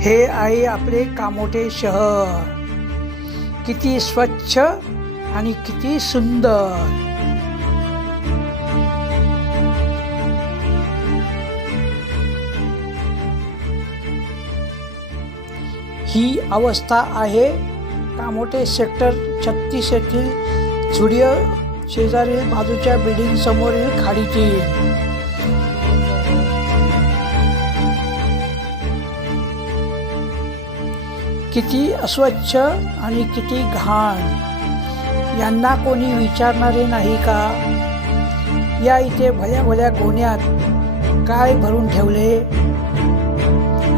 हे आहे आपले कामोठे शहर. किती स्वच्छ आणि किती सुंदर. ही अवस्था आहे कामोठे सेक्टर छत्तीस येथील झुडिओ शेजारील बाजूच्या बिल्डिंग समोरील खाडीची किती अस्वच्छ आणि किती घाण. यांना कोणी विचारणारे नाही का? या इथे भल्या भल्या गोण्यात काय भरून ठेवले?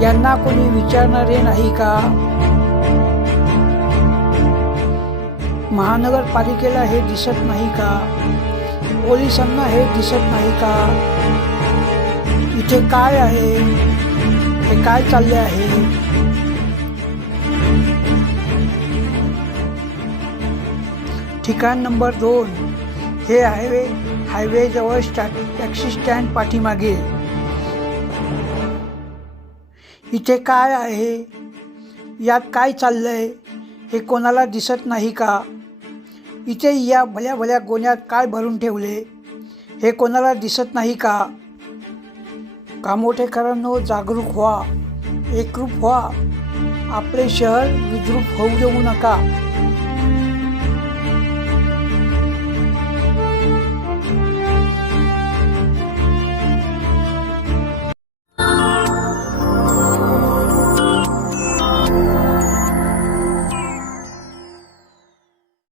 यांना कोणी विचारणारे नाही का? महानगरपालिकेला हे दिसत नाही का? पोलिसांना हे दिसत नाही का? इथे काय आहे? हे काय चालले आहे? ठिकाण नंबर दोन. हे हायवे हायवेजवळ स्टॅ टॅक्सी स्टँड पाठीमागे. इथे काय आहे? यात काय चाललंय? हे कोणाला दिसत नाही का? इथे या भल्या भल्या गोण्यात काय भरून ठेवले? हे कोणाला दिसत नाही का? कामोठेकरांनो जागरूक व्हा. एकरूप व्हा. आपले शहर विद्रूप होऊ देऊ नका.